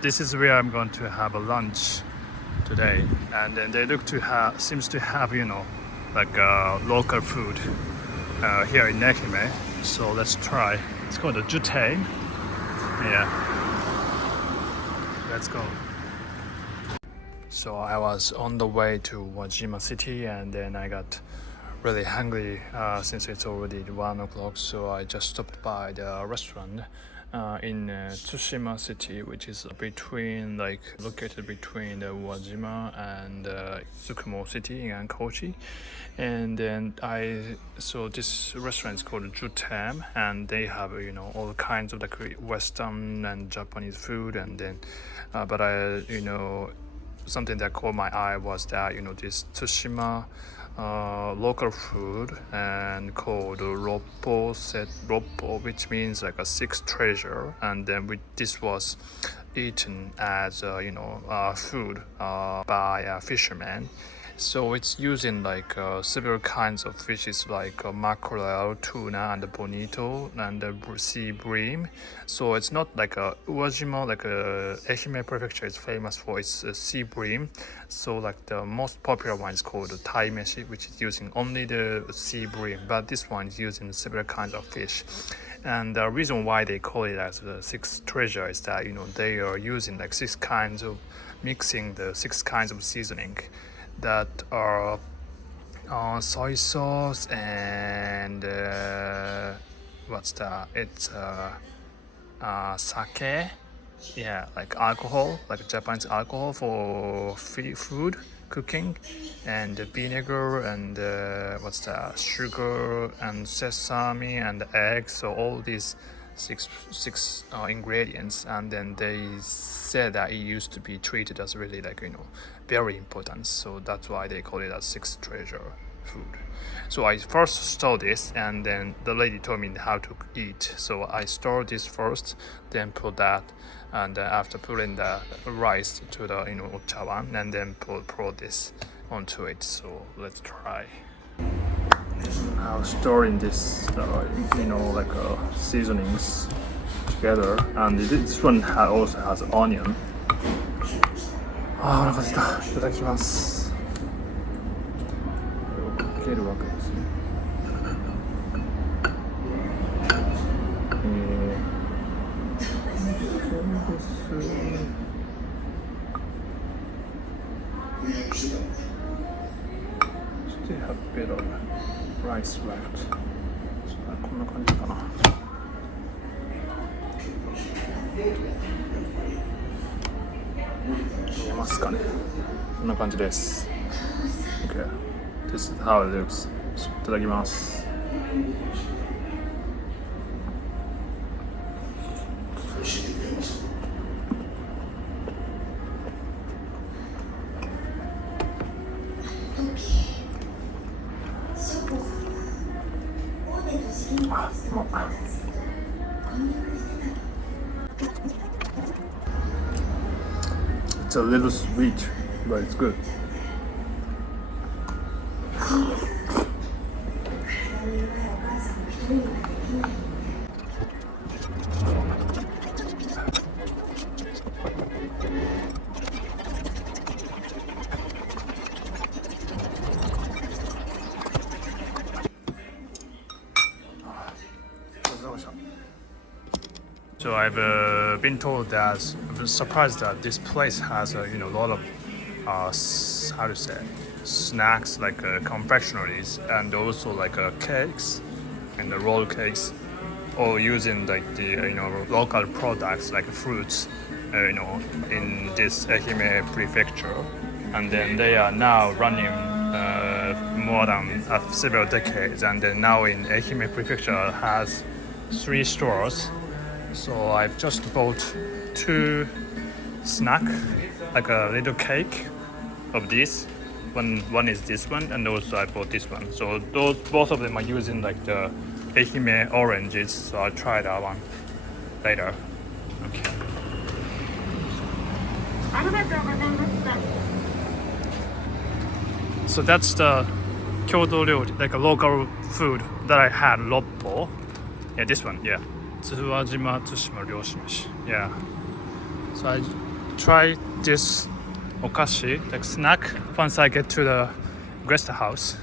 This is where I'm going to have a lunch today, and then they look to have seems to have like local food here in Ehime. So let's try. It's called a jako-ten. Yeah, let's go. So I was on the way to Uwajima City, and then I got really hungry since it's already 1 o'clock. So I just stopped by the restaurant in Tsushima City, which is located between Uwajima and Sukumo City and Kochi. And then so this restaurant is called jako-ten, and they have all kinds of like Western and Japanese food. And then but I something that caught my eye was that this Tsushima local food and called roppo, which means like a sixth treasure. And then this was eaten as food by a fisherman. So it's using like several kinds of fishes like mackerel, tuna, and bonito, and sea bream. So it's not like a Uwajima, like a Ehime prefecture is famous for its sea bream. So like the most popular one is called tai-meshi, which is using only the sea bream, but this one is using several kinds of fish. And the reason why they call it as the sixth treasure is that they are using like mixing the 6 kinds of seasoning that are soy sauce and it's sake, yeah, like alcohol, like Japanese alcohol for food cooking, and vinegar, and sugar and sesame and eggs. So all these six ingredients, and then they said that it used to be treated as really like very important. So that's why they call it a sixth treasure food. So I first saw this, and then the lady told me how to eat. So I stir this first, then put that, and after putting the rice to the ochawan, and then pour this onto it. So let's try. Now stirring this seasonings together, and this one also has onion. お腹すいた。いただきます。かけるわけですね。そうです。Still have a bit of rice left. こんな感じかな。見えますかね。こんな感じです。Okay. This is how it looks. いただきます。It's a little sweet, but it's good. So I've been told that I've been surprised that this place has a lot of snacks like confectionaries, and also like cakes and the roll cakes, all using like the local products like fruits in this Ehime prefecture. And then they are now running more than several decades, and then now in Ehime prefecture has 3 stores. So I've just bought 2 snack, like a little cake of this. One is this one, and also I bought this one. So both of them are using like the Ehime oranges. So I'll try that one later. Okay. So that's the Kyoto ryori, like a local food that I had, roppo. Yeah, this one, yeah. Uwajima Tsushima Ryoshi. Yeah. So I try this okashi, like snack, once I get to the guest house.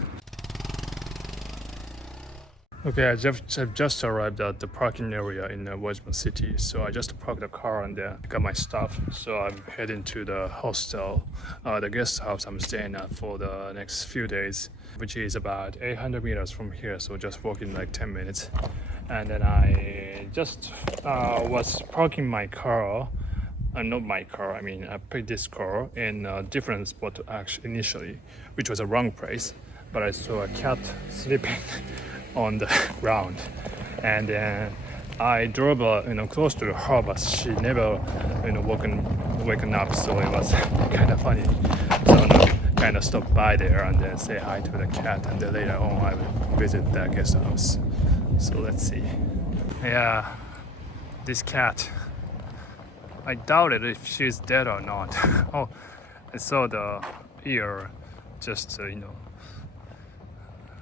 Okay, I've just arrived at the parking area in Uwajima City. So I just parked the car and got my stuff. So I'm heading to the hostel, the guest house I'm staying at for the next few days, which is about 800 meters from here. So just walking like 10 minutes. And then I just was parking my car. Not my car, I mean, I picked this car in a different spot actually initially, which was a wrong place. But I saw a cat sleeping on the ground, and then I drove close to her, but she never waken up, so it was kind of funny. So I kind of stopped by there and then say hi to the cat, and then later on I will visit the guest house. So let's see. Yeah, this cat, I doubt it if she's dead or not. Oh, I saw the ear just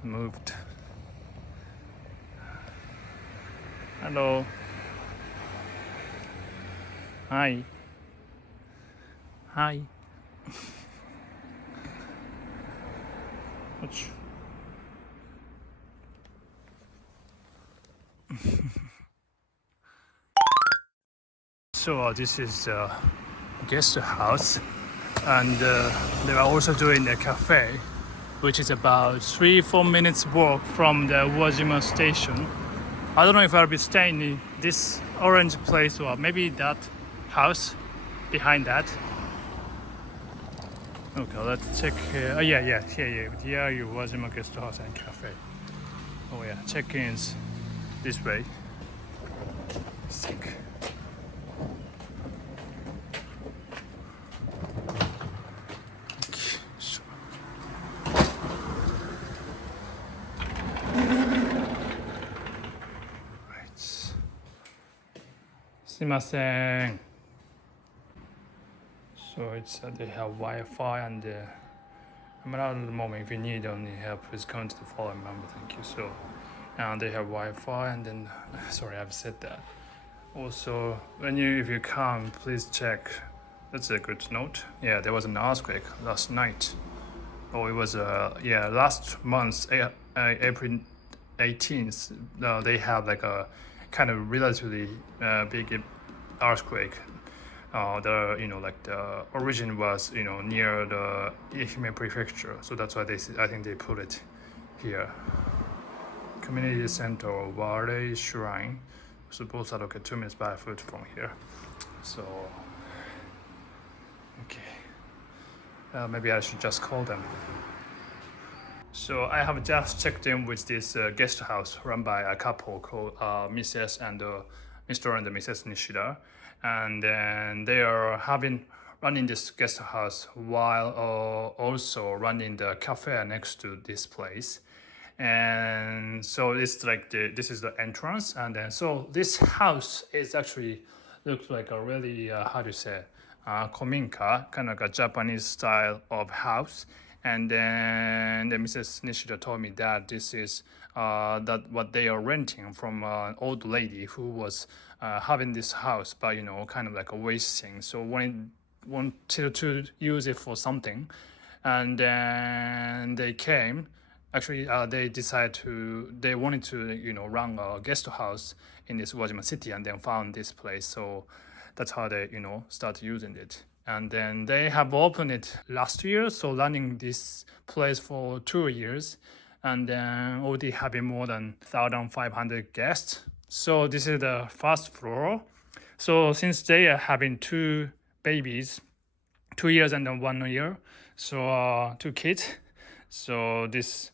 moved. Hello. Hi. Hi. Ouch. So this is the guest house, and they are also doing a cafe, which is about 3-4 minutes walk from the Uwajima station. I don't know if I'll be staying in this orange place or maybe that house behind that. Okay, let's check here. Oh yeah, Dear U Uwajima guest house and cafe. Oh yeah, check-ins this way. Sick. Sumimasen. So it's they have Wi-Fi and I'm out at the moment. If you need any help, please come to the following number. Thank you. So, and they have Wi-Fi, and then sorry, I've said that. Also, if you come, please check. That's a good note. Yeah, there was an earthquake last night. Oh, it was last month, April 18th. They had like a kind of relatively big earthquake. The origin was near the Ehime prefecture, so that's why I think they put it here. Community center, Ware Shrine. Supposed to look 2 minutes by foot from here. So okay, maybe I should just call them. So I have just checked in with this guest house run by a couple called Mrs. and Mr. and Mrs. Nishida, and then they are running this guest house while also running the cafe next to this place. And so it's like this is the entrance, and then so this house is actually looks like a really how do you say kominka, kind of like a Japanese style of house. And then Mrs. Nishida told me that this is that what they are renting from an old lady who was having this house, but kind of like a wasting. So wanted to use it for something, and then they came. Actually, they wanted to run a guest house in this Uwajima city, and then found this place. So that's how they start using it. And then they have opened it last year, so running this place for 2 years, and then already having more than 1,500 guests. So this is the first floor. So since they are having 2 babies, 2 years and then 1 year, so 2 kids. So this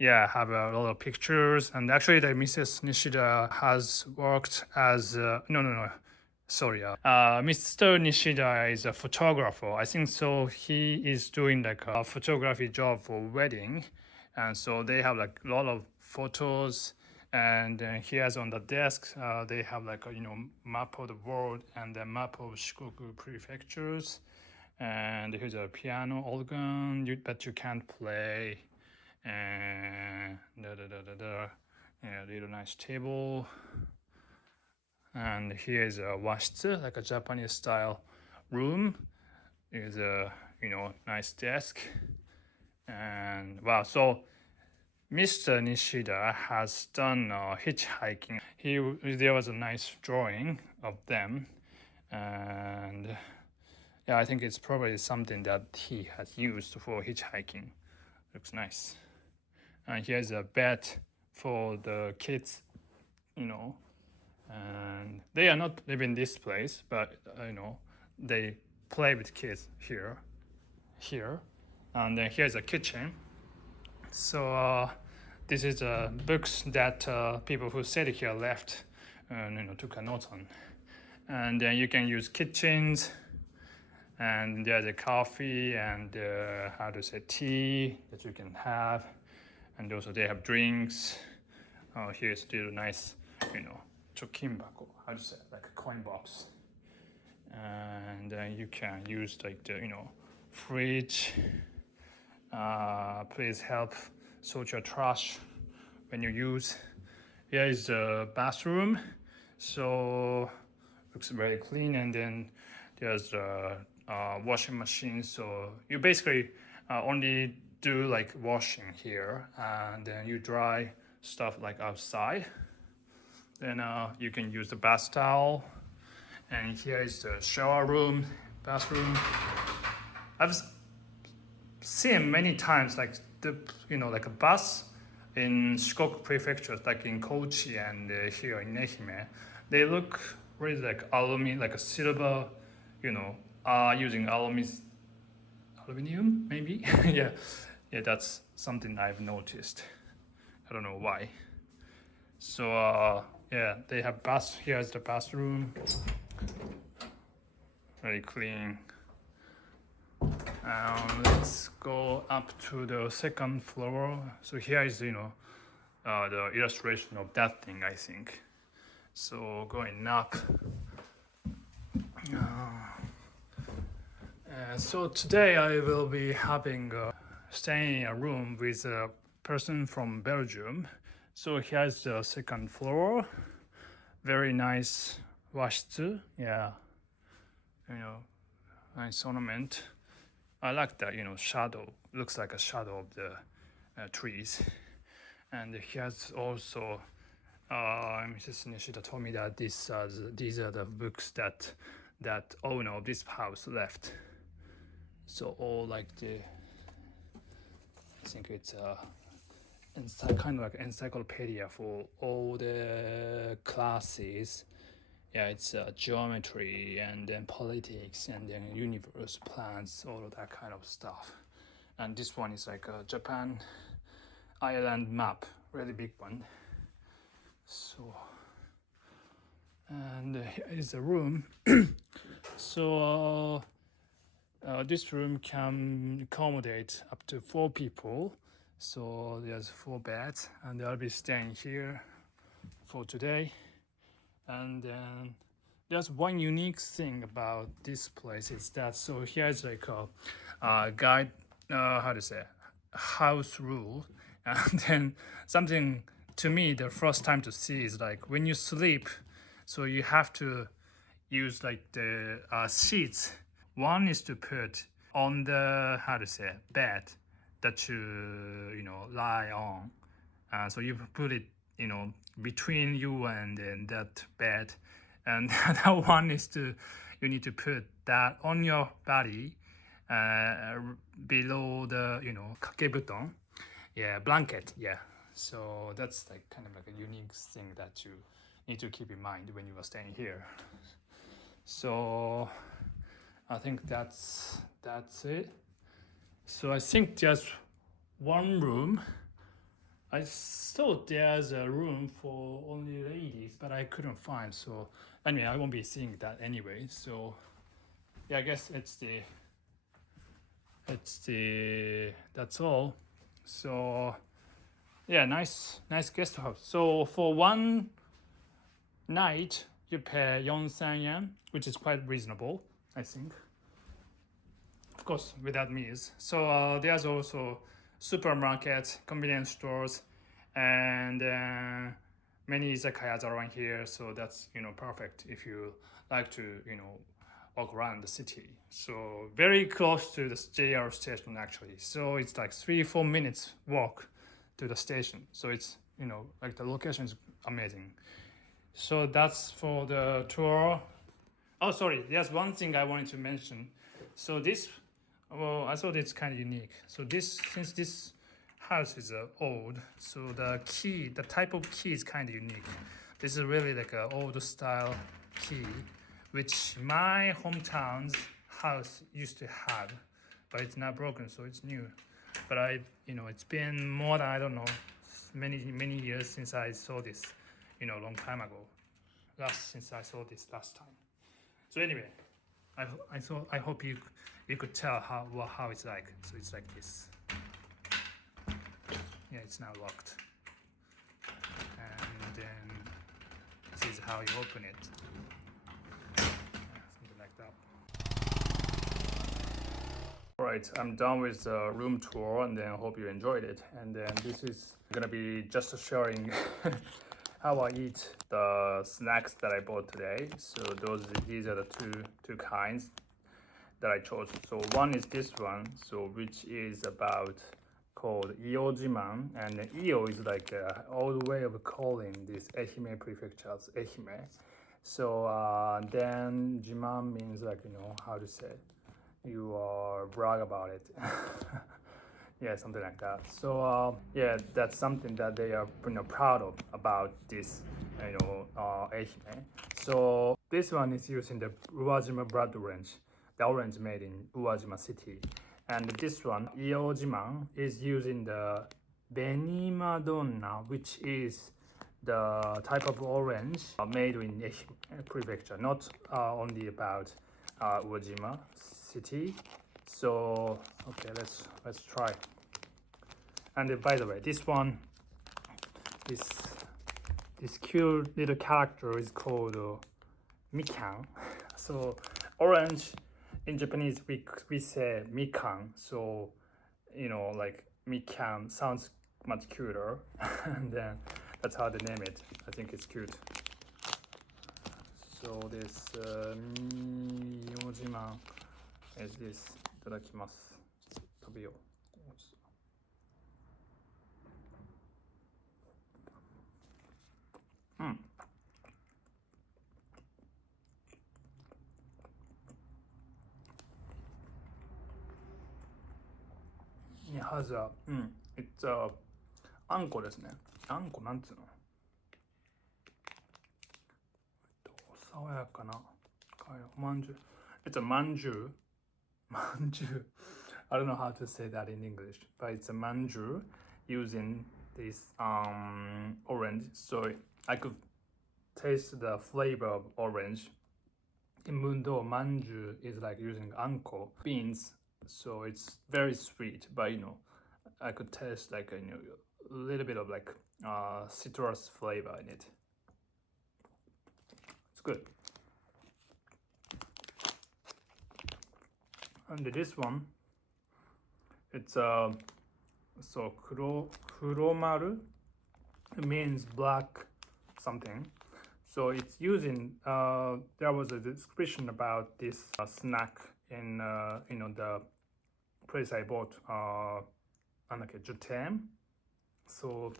have a lot of pictures. And actually the Mrs. Nishida has worked as Mr. Nishida is a photographer. I think so. He is doing like a photography job for wedding, and so they have like a lot of photos. And he has on the desk, they have like a map of the world and a map of Shikoku prefectures. And here's a piano, organ, but you can't play. And little nice table. And here is a washitsu, like a Japanese style room. Is a nice desk. And wow, so Mr. Nishida has done hitchhiking. There was a nice drawing of them, and yeah, I think it's probably something that he has used for hitchhiking. Looks nice. And here's a bed for the kids, and they are not living this place, but they play with kids here, and then here's a kitchen. So this is books that people who stayed here left, took a note on. And then you can use kitchens, and there's a coffee and tea that you can have, and also they have drinks. Here's still nice, chokinbako, like a coin box. And then you can use like the fridge. Please help sort your trash when you use. Here is the bathroom, so looks very clean. And then there's a washing machine, so you basically only do like washing here, and then you dry stuff like outside. Then you can use the bath towel. And here is the shower room, bathroom. I've seen many times like like a bus in Shikoku prefectures, like in Kochi and here in Ehime. They look really like aluminum, like a silver, using aluminum maybe. yeah, that's something I've noticed. I don't know why. So yeah, they have bath. Here's the bathroom, very clean. Let's go up to the second floor. So here is the illustration of that thing, I think. So going up. So today I will be staying in a room with a person from Belgium. So here's the second floor. Very nice washitsu. Yeah, nice ornament. I like that, shadow. Looks like a shadow of the trees. And here's also, Mrs. Nishida told me that these are the books that owner of this house left. So all like I think it's kind of like encyclopedia for all the classes. Yeah, it's geometry and then politics and then universe, plants, all of that kind of stuff. And this one is like a Japan island map, really big one. So, and here is the room. So this room can accommodate up to 4 people. So there's 4 beds, and I'll be staying here for today. And then there's one unique thing about this place is that, so here's like a guide, house rule. And then something to me, the first time to see is like when you sleep, so you have to use like the sheets. One is to put on the, bed that you lie on. So you put it, between you and that bed. And the other one is you need to put that on your body below the, kakebuton. Yeah, blanket, yeah. So that's like kind of like a unique thing that you need to keep in mind when you are staying here. So I think that's it. So I think there's one room. I thought there's a room for only ladies, but I couldn't find. So anyway, I won't be seeing that anyway. So yeah, I guess that's all. So yeah, nice guest house. So for one night, you pay 4,000 yen, which is quite reasonable, I think. Of course, without meals. So there's also supermarkets, convenience stores, and many izakayas around here, so that's perfect if you like to walk around the city. So very close to the JR station actually. So it's like 3-4 minutes walk to the station. So it's like the location is amazing. So that's for the tour. Oh, sorry. There's one thing I wanted to mention. So this, well, I thought it's kind of unique. So since this house is old, so the type of key is kind of unique. This is really like an old style key, which my hometown's house used to have, but it's not broken, so it's new. But it's been more than, I don't know, many years since I saw this, long time ago. Since I saw this last time. So anyway, I hope you could tell how it's like. So it's like this. Yeah, it's now locked. And then this is how you open it. Yeah, something like that. Alright, I'm done with the room tour, and then I hope you enjoyed it. And then this is gonna be just sharing how I eat the snacks that I bought today. So these are the two kinds that I chose. So one is this one, so which is called Uwajima, and Iyo is like an old way of calling this Ehime prefectures, Ehime. So then Jima means like how to say you brag about it. Yeah, something like that. So yeah, that's something that they are proud of about this Ehime. So this one is using the Uwajima blood orange, the orange made in Uwajima-city. And this one, Uwajima, is using the Beni Madonna, which is the type of orange made in Ehime prefecture, not only about Uwajima city. So okay, let's try. And by the way, this one, this cute little character is called Mikan. So orange in Japanese we say Mikan. So like Mikan sounds much cuter, and then that's how they name it. I think it's cute. So this Uwajima is this. いただきます。食べよう。It has it'sあんこですね。あんこなんつうの？爽やかな。まんじゅう。It's a まんじゅう。manju. I don't know how to say that in English, but it's a manju using this orange. So I could taste the flavor of orange. Even though manju is like using anko beans, so it's very sweet. But I could taste like a little bit of like citrus flavor in it. It's good. And this one, it's so kuromaru, it means black something. So it's using there was a description about this snack in the place I bought Japan. So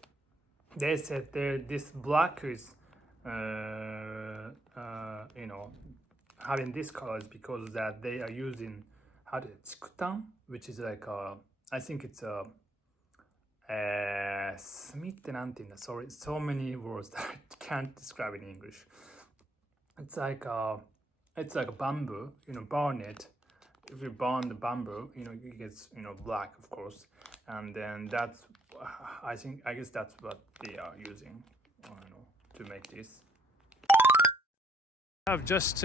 they said this black is having this colors because that they are using jako-ten, which is like I think it's a sorry, so many words that I can't describe in English. It's like a bamboo, burn it. If you burn the bamboo, it gets black, of course, and then that's I guess that's what they are using, to make this. I've just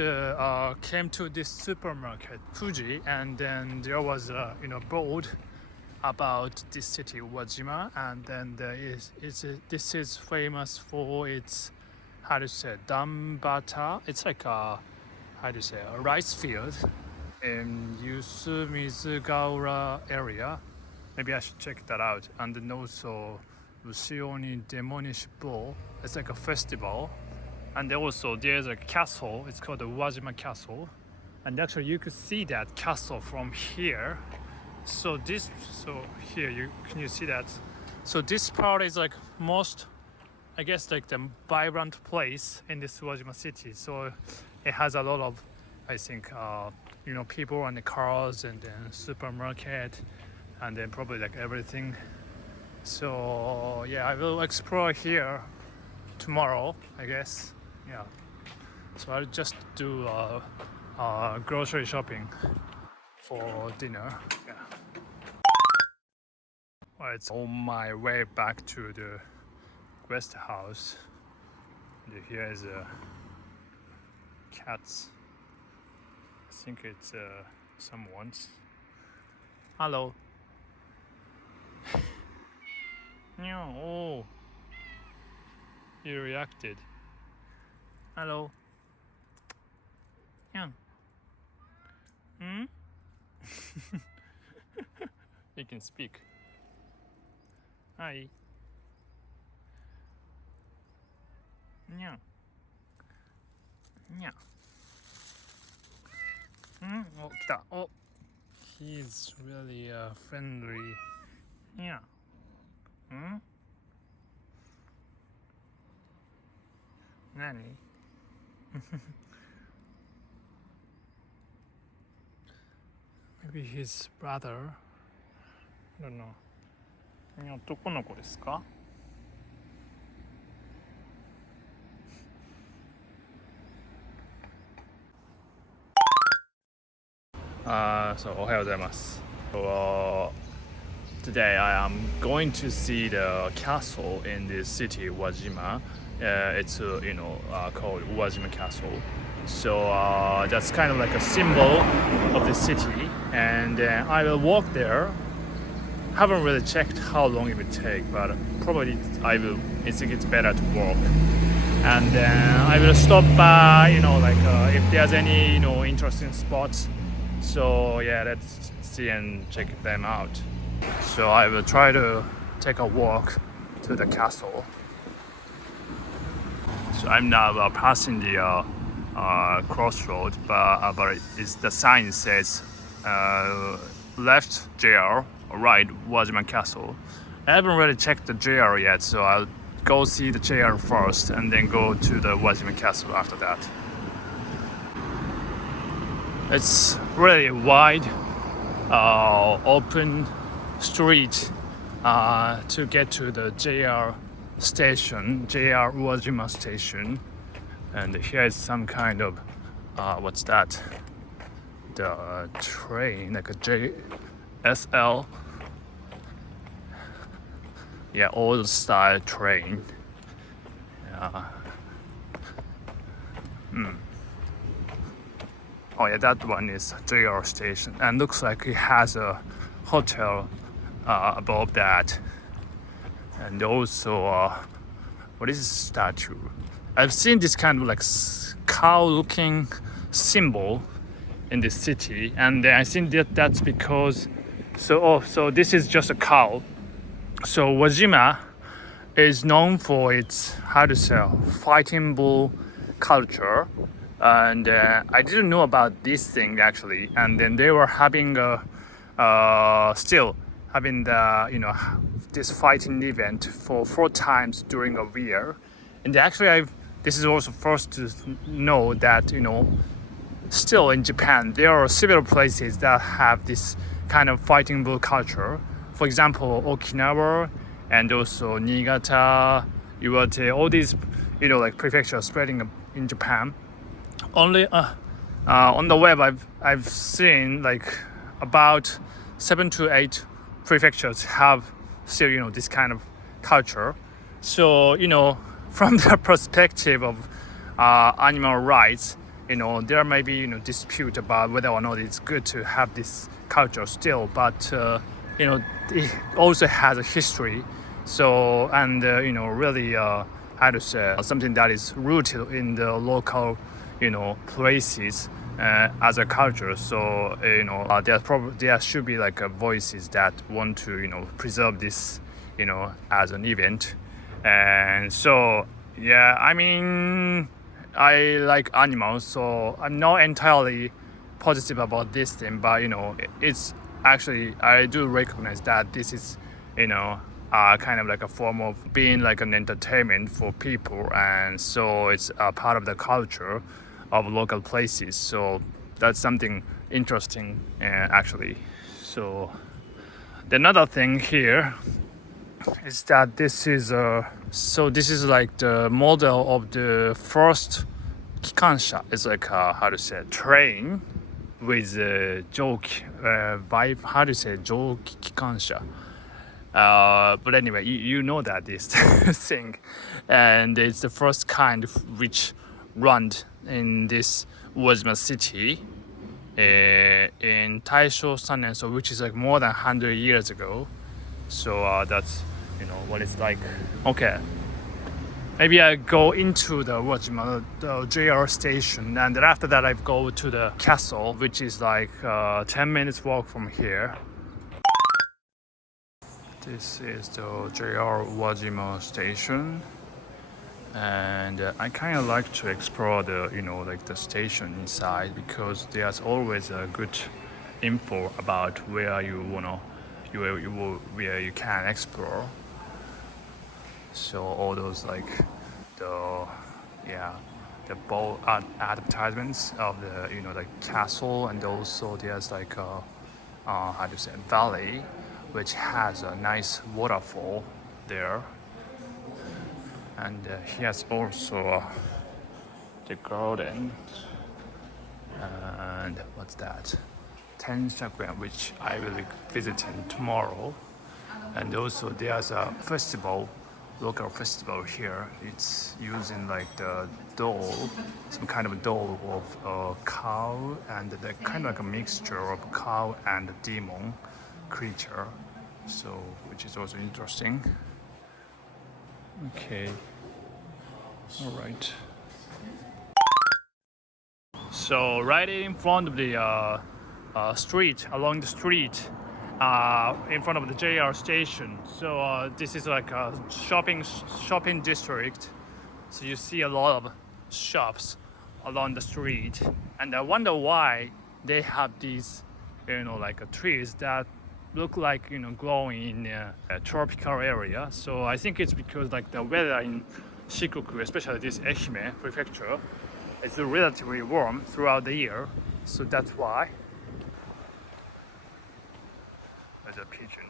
came to this supermarket, Fuji, and then there was a board about this city, Uwajima, and then this is famous for its dambata. It's like a rice field in Yusumizugaura area. Maybe I should check that out. And then also Ushio Demonish Ball. It's like a festival. And also there's a castle, it's called the Uwajima Castle. And actually you could see that castle from here. So here, can you see that? So this part is like most, I guess, like the vibrant place in this Uwajima city. So it has a lot of, I think, people and the cars and then supermarket and then probably like everything. So yeah, I will explore here tomorrow, I guess. Yeah. So I'll just do grocery shopping for dinner. Yeah. Well, it's on my way back to the guest house. And here is cats. I think it's someone's. Hello. Oh, he reacted. Hello. Yeah. He can speak. Hi. Yeah. Yeah. Oh, 来た. Oh, he's really friendly. Yeah. Nani? Maybe his brother? I don't know. 男の子ですか? So おはようございます。Today I am going to see the castle in this city, Uwajima. It's called Uwajima Castle. So that's kind of like a symbol of the city, and I will walk there. Haven't really checked how long it would take, but probably I think it's better to walk. And I will stop by, if there's any interesting spots. So yeah, let's see and check them out. So I will try to take a walk to the castle. So I'm now passing the crossroad, but the sign says left JR, right Uwajima Castle. I haven't really checked the JR yet, so I'll go see the JR first and then go to the Uwajima Castle after that. It's really wide, open street to get to the JR station, JR Uwajima station. And here is some kind of what's that? The train, like a JSL. Yeah, old style train. Yeah. Oh yeah, that one is JR station, and looks like it has a hotel above that. And also, what is this statue? I've seen this kind of like cow-looking symbol in the city, and I think that's because. So this is just a cow. So Uwajima is known for its fighting bull culture, and I didn't know about this thing actually. And then they were having still having this fighting event for 4 times during a year. And actually this is also first to know that still in Japan there are several places that have this kind of fighting bull culture. For example, Okinawa and also Niigata, Iwate, all these prefectures spreading in Japan. Only on the web I've seen like about 7 to 8 prefectures have still this kind of culture. So from the perspective of animal rights, there may be dispute about whether or not it's good to have this culture still, but it also has a history. So and really something that is rooted in the local places as a culture. So there should be like voices that want to preserve this as an event. And so, yeah, I mean, I like animals, so I'm not entirely positive about this thing, but it's actually, I do recognize that this is, kind of like a form of being like an entertainment for people, and so it's a part of the culture of local places. So that's something interesting, actually. So the another thing here is that this is like the model of the first kikansha. It's like how to say train with joke vibe. How to say joke kikansha. But anyway, you know that this thing, and it's the first kind which run in this Uwajima city in Taisho-san, and so which is like more than 100 years ago. So that's what it's like. Okay, maybe I go into the Uwajima, the JR station, and then after that I go to the castle, which is like 10 minutes walk from here. This is the JR Uwajima station, and I kind of like to explore the like the station inside, because there's always a good info about where where you can explore. So all those like the bold advertisements of the like castle, and also there's like a how to say valley, which has a nice waterfall there, and he has also the garden, and what's that? Tenshakuyan, which I will be visiting tomorrow. And also there's a festival, local festival here. It's using like the doll, some kind of doll of a cow, and the kind of like a mixture of cow and demon creature. So, which is also interesting. Okay. All right. So right in front of the street, along the street, in front of the JR station. So this is like a shopping district. So you see a lot of shops along the street, and I wonder why they have these, like trees that look like growing in a tropical area. So I think it's because like the weather in Shikoku, especially this Ehime prefecture, it's relatively warm throughout the year. So that's why. There's a pigeon.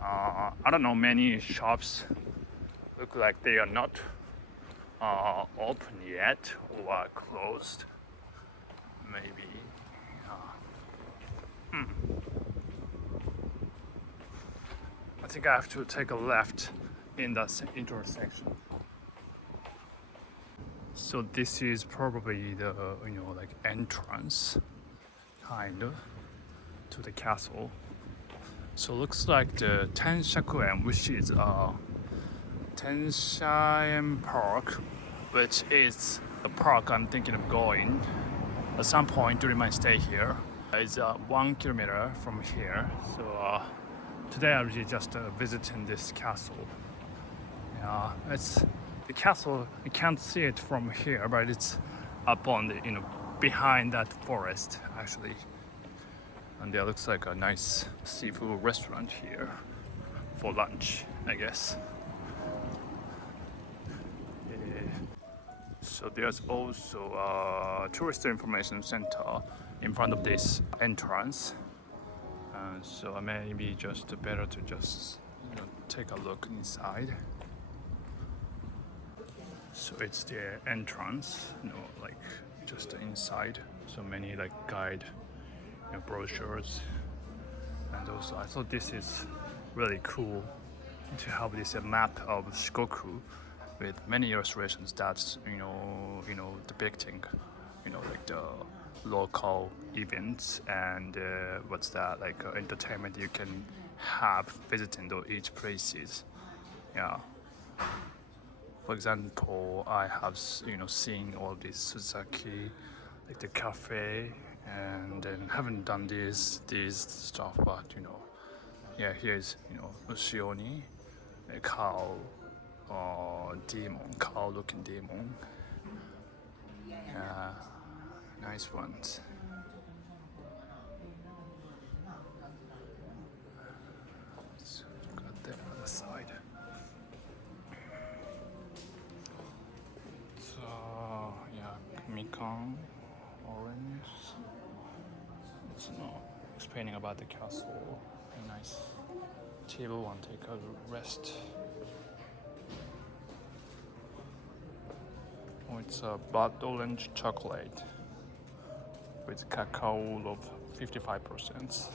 I don't know, many shops look like they are not open yet or are closed. Maybe. I think I have to take a left in that intersection. So this is probably the like entrance, kind of, to the castle. So looks like the Tenshakuyan, which is Tenshakuyan Park, which is the park I'm thinking of going at some point during my stay here. It's 1 kilometer from here. So today I'll be just visiting this castle. Yeah, it's the castle. You can't see it from here, but it's up on the behind that forest actually. And there looks like a nice seafood restaurant here for lunch, I guess. So there's also a tourist information center in front of this entrance. So maybe just better to just take a look inside. So it's the entrance, like just inside. So many like guide brochures, and also I thought this is really cool to have this map of Shikoku with many illustrations that's depicting like the local events and what's that like entertainment you can have visiting each places. Yeah. For example, I have seen all this Suzaki, like the cafe, and then haven't done these stuff, but Yeah, here's Ushioni, a cow, demon, cow-looking demon. Yeah, nice ones. So got the other side. So yeah, mikan, orange. It's explaining about the castle. A nice table and take a rest. Oh, it's a blood orange chocolate with cacao of 55%.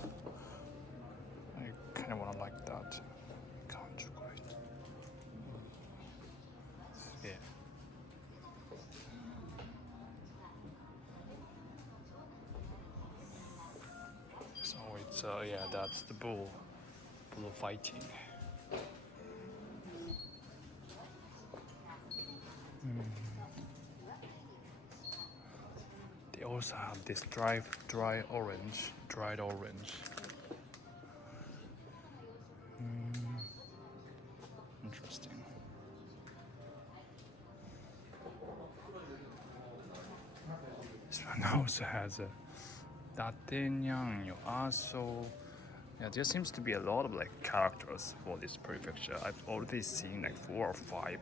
I kind of want to like that. Can't chocolate. Yeah. So it's yeah, that's the bull fighting. They also have this dried orange. Interesting. This one also has a so yeah, there seems to be a lot of like characters for this prefecture. I've already seen like 4 or 5,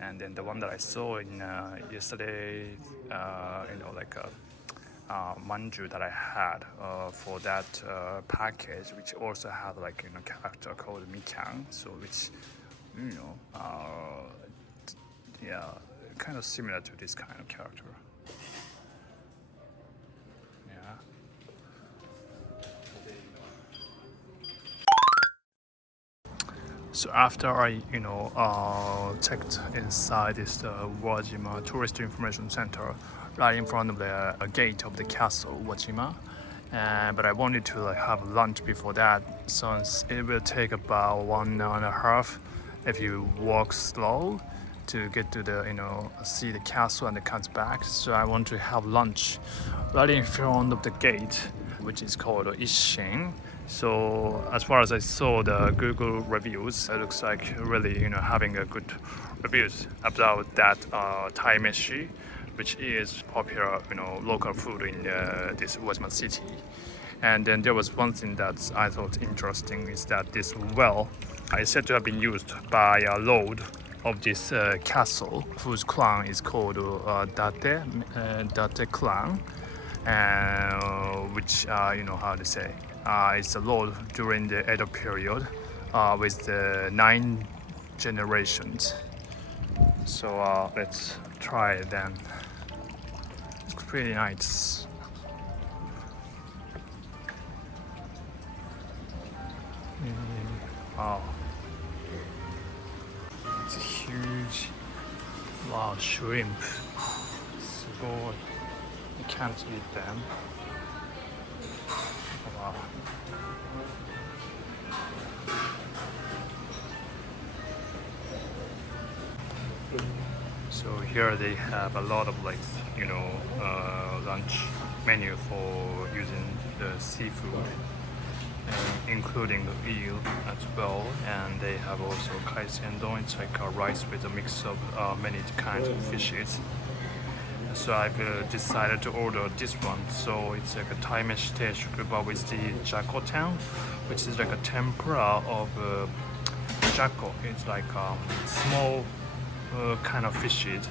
and then the one that I saw in yesterday, like a manju that I had for that package, which also had like character called Mikan, so which yeah, kind of similar to this kind of character. So after I, checked inside this Uwajima Tourist Information Center, right in front of the gate of the castle, Uwajima, but I wanted to have lunch before that, since it will take about 1.5 if you walk slow to get to the, see the castle and it comes back. So I want to have lunch right in front of the gate, which is called Ishin. So as far as I saw the Google reviews, it looks like really, having a good reviews about that tai-meshi, which is popular, local food in this Uwajima city. And then there was one thing that I thought interesting is that this well is said to have been used by a lord of this castle, whose clan is called Date clan, which how to say. It's a lord during the Edo period with the 9 generations. So let's try it then. It's pretty nice. Wow. It's a huge, wow, shrimp. So you can't eat them. Wow. So here they have a lot of lunch menu for using the seafood, including the eel as well. And they have also kaisendon, it's like a rice with a mix of many kinds of fishes. So I've decided to order this one. So it's like a Taimeshi but with the jako-ten, which is like a tempura of jako. It's like small kind of fishes,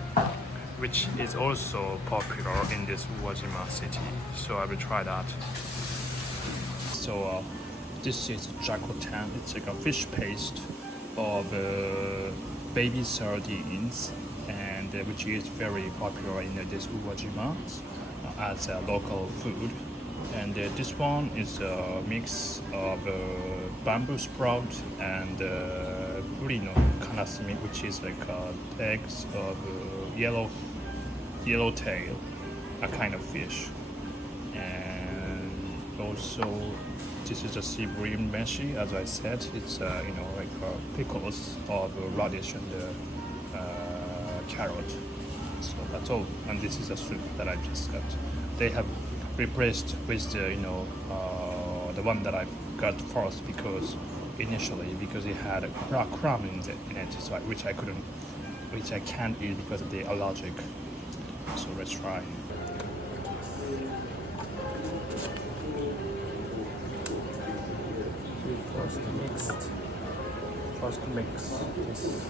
which is also popular in this Uwajima city. So I will try that. So this is jako-ten. It's like a fish paste of baby sardines, and which is very popular in this Uwajima as a local food. And this one is a mix of bamboo sprout and burino kanasumi, which is like eggs of yellow tail, a kind of fish. And also this is a savoring meshi, as I said. It's pickles of radish and carrot. So that's all. And this is a soup that I just got. They have replaced with the the one that I got first, because initially because it had a crumb in it, so which I can't eat because of the allergic. So let's try. First mix this.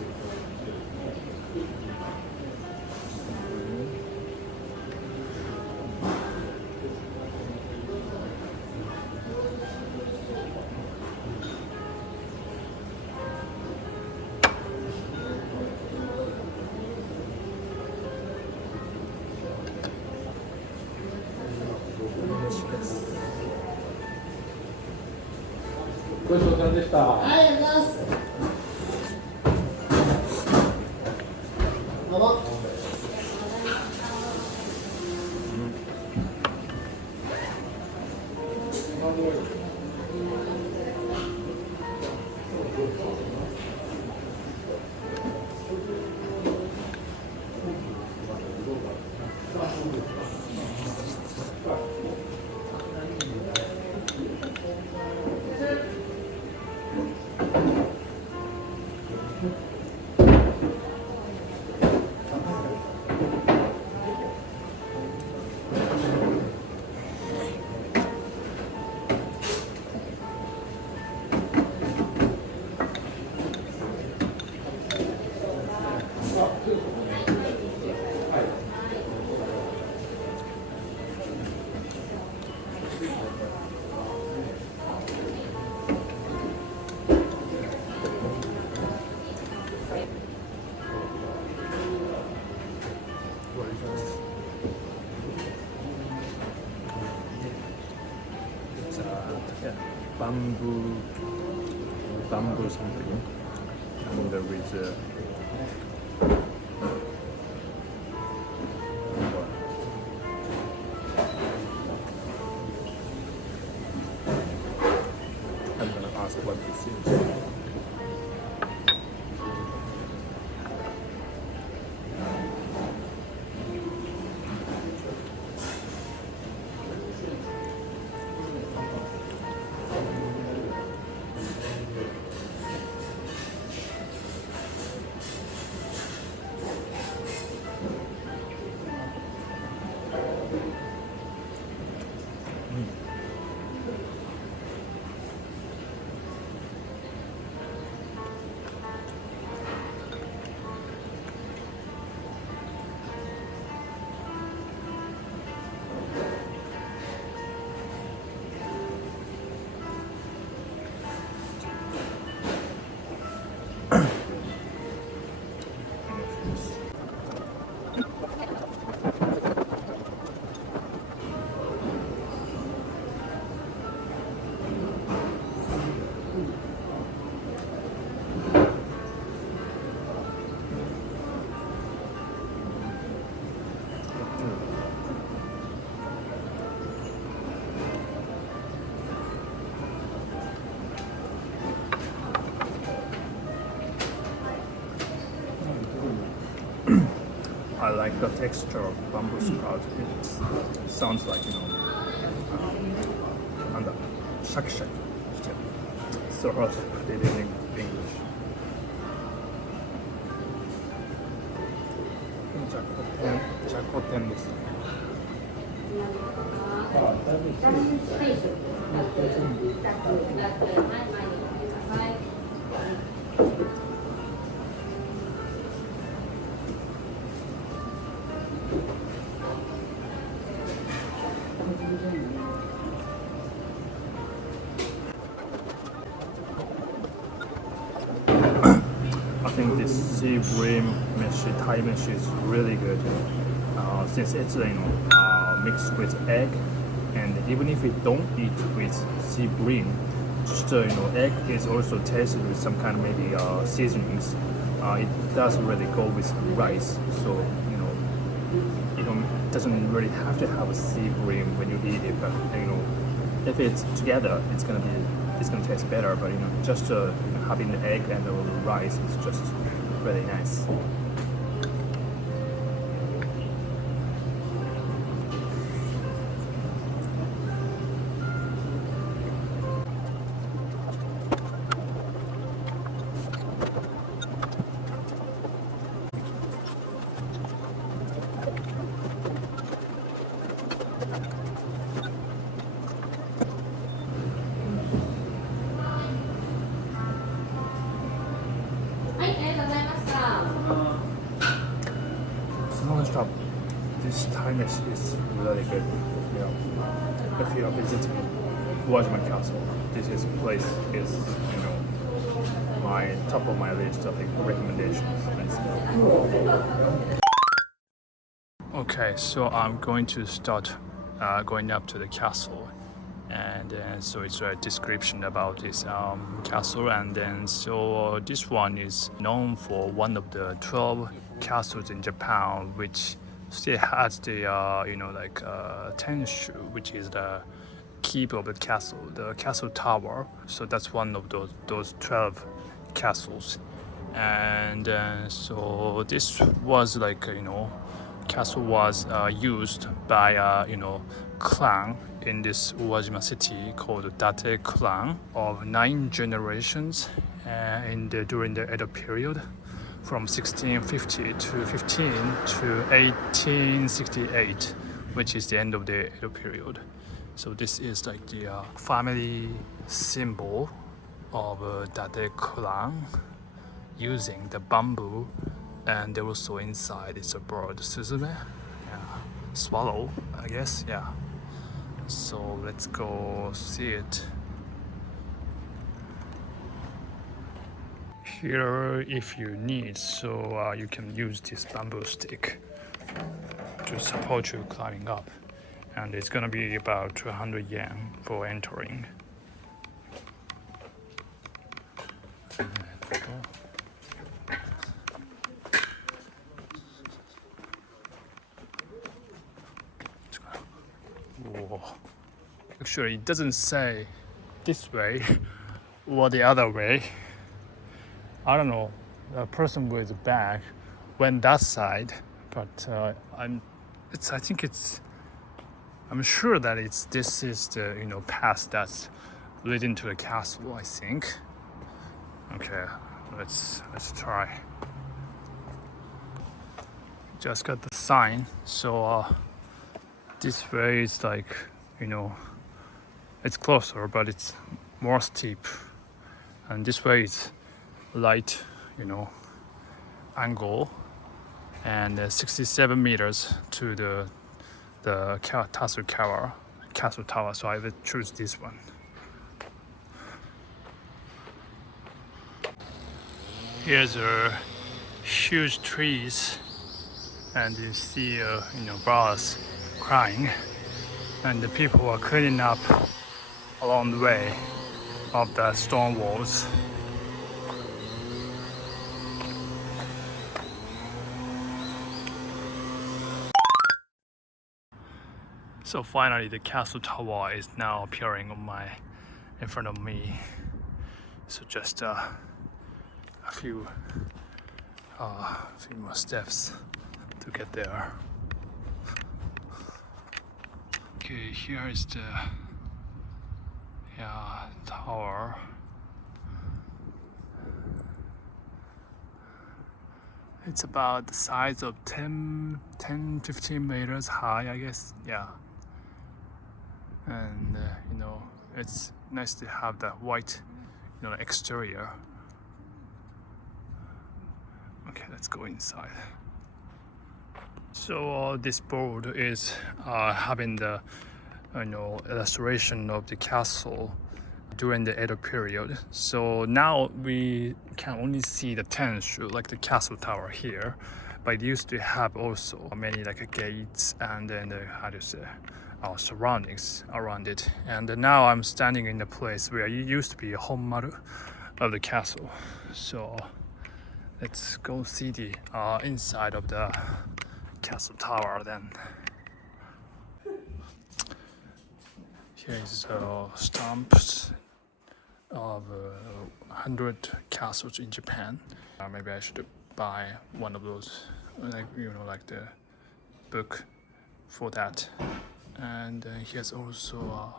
Bamboo something, and with I'm gonna ask what this is. I like the texture of bamboo sprout. It sounds like, and the shak shak. So hard to put it in English. Jako-ten です。I think this savoring meshi, Taimeshi is really good since it's mixed with egg, and even if we don't eat with savoring, just egg is also tasted with some kind of maybe seasonings. It does really go with rice, so it doesn't really have to have a savoring when you eat it, but if it's together, it's gonna taste better. But just having the egg and the rice is just really nice. this Taimeshi is really good. You know, if you are visiting Uwajima Castle, this is place is my top of my list of recommendations. Let's go. Okay, so I'm going to start going up to the castle, and so it's a description about this castle, and then so this one is known for one of the 12 castles in Japan, which still has the Tenshu, which is the keep of the castle tower. So that's one of those 12 castles, and so this was castle was used by clan in this Uwajima city called Date clan of 9 generations during the Edo period from 1650 to 1868, which is the end of the Edo period. So this is like the family symbol of Date clan using the bamboo, and also inside it's a bird, suzume, swallow, I guess, yeah. So let's go see it. Here, if you need, so you can use this bamboo stick to support you climbing up, and it's gonna be about 200 yen for entering. Whoa. Actually, it doesn't say this way or the other way. I don't know. A person with a bag went that side, but I'm sure that this is the path that's leading to the castle, I think. Okay, let's try. Just got the sign, so this way is it's closer, but it's more steep, and this way is light, angle, and 67 meters to the castle tower. So I will choose this one. Here's a huge trees, and you see birds crying, and the people are cleaning up along the way of the stone walls. So finally the castle tower is now appearing in front of me. So just a few more steps to get there. Okay, here is the tower. It's about the size of 10-15 meters high, I guess. Yeah. And it's nice to have that white exterior. Okay, let's go inside. So this board is having the illustration of the castle during the Edo period. So now we can only see the Tenshu, like the castle tower here, but it used to have also many gates and then surroundings around it. And now I'm standing in the place where it used to be a Honmaru of the castle. So let's go see the inside of the castle tower then. Here is stamps of 100 castles in Japan. Maybe I should buy one of those, like the book for that. And here's also a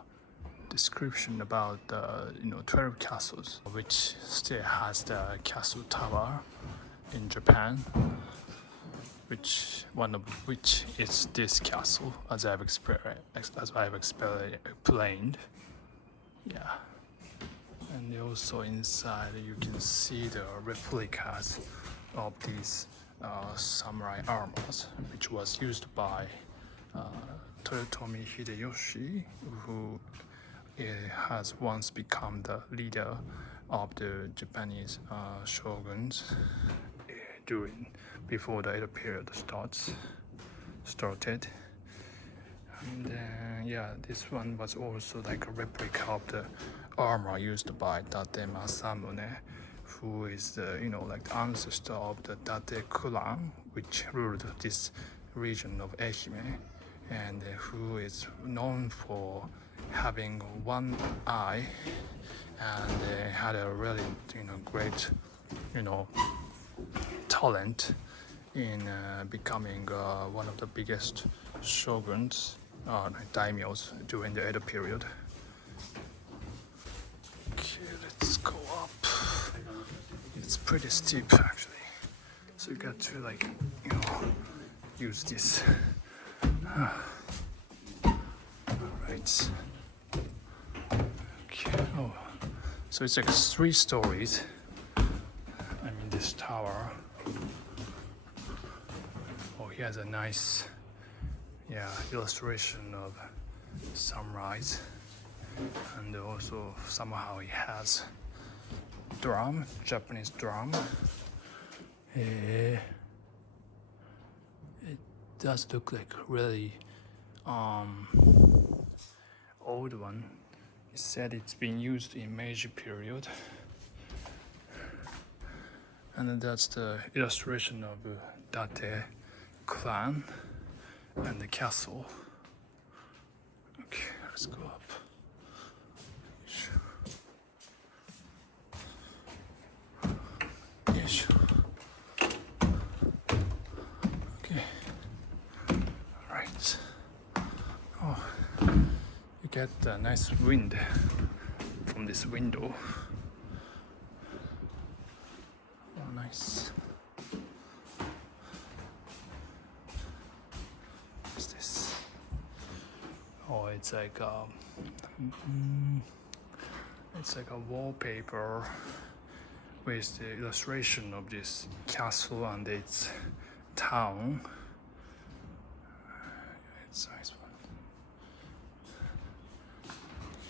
description about the 12 castles, which still has the castle tower in Japan, one of which is this castle, as I've explained. Yeah. And also inside you can see the replicas of these samurai armors, which was used by Toyotomi Hideyoshi, who has once become the leader of the Japanese shoguns before the Edo period started. And yeah, this one was also like a replica of the armor used by Date Masamune, who is the like the ancestor of the Date clan, which ruled this region of Ehime, and who is known for having one eye, and had a really great talent in becoming one of the biggest shoguns, daimyos, during the Edo period. Okay, let's go up. It's pretty steep actually, so you got to use this. Alright. Okay. Oh, so it's like 3 stories. I mean, this tower. Oh, he has a nice, illustration of sunrise, and also somehow he has drum, Japanese drum. It does look like really old one. It said it's been used in Meiji period, and then that's the illustration of Date clan and the castle. Okay, let's go up. Okay. Alright. Oh, you get a nice wind from this window. Oh, nice. What's this? Oh, it's like a wallpaper with the illustration of this castle and its town. It's a nice one.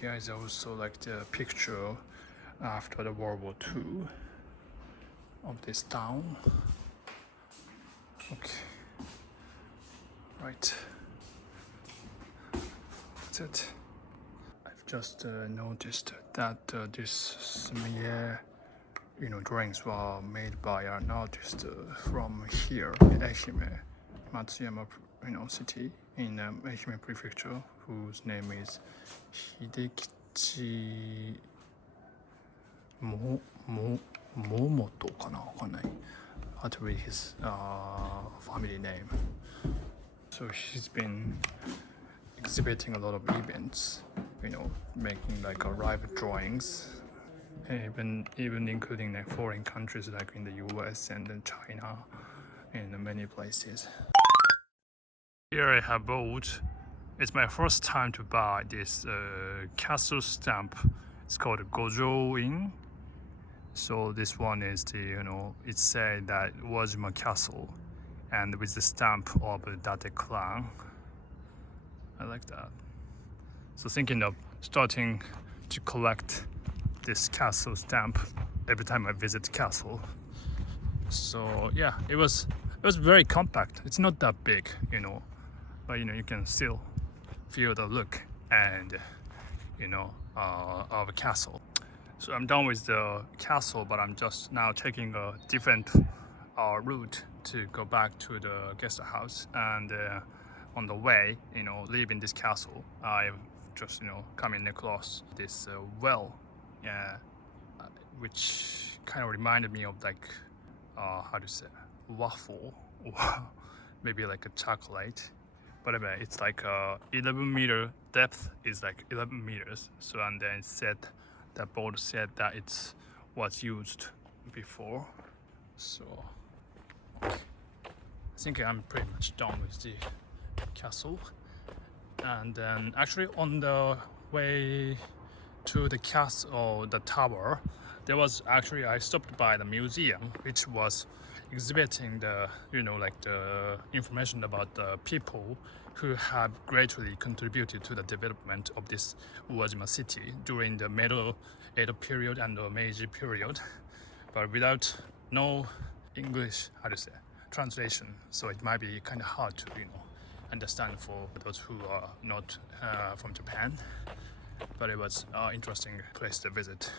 Here is also like the picture after the World War II of this town. Okay, right. That's it. I've just noticed that this smear drawings were made by an artist from here in Ehime, Matsuyama city in Ehime prefecture, whose name is Hidekichi Momoto kana wakanai how to read his family name. So he's been exhibiting a lot of events, making like live drawings, even including like foreign countries like in the US and then China and many places. Here I have bought, it's my first time to buy this castle stamp. It's called Gojo-in. So this one is the, it said that Uwajima Castle, and with the stamp of the Date clan. I like that. So thinking of starting to collect this castle stamp every time I visit castle. So yeah, it was very compact. It's not that big, but you can still feel the look and of a castle. So I'm done with the castle, but I'm just now taking a different route to go back to the guest house. And on the way, leaving this castle, I've just coming across this well, which kind of reminded me of like how to say, waffle, or maybe like a chocolate. But anyway, it's like 11-meter depth is like 11 meters. So and then that board said that it was used before. So I think I'm pretty much done with the castle. And then actually on the way to the castle, the tower, there was actually, I stopped by the museum, which was exhibiting the, like the information about the people who have greatly contributed to the development of this Uwajima city during the Middle Edo period and the Meiji period, but without no English, how to say, translation. So it might be kind of hard to, understand for those who are not from Japan. But it was an interesting place to visit.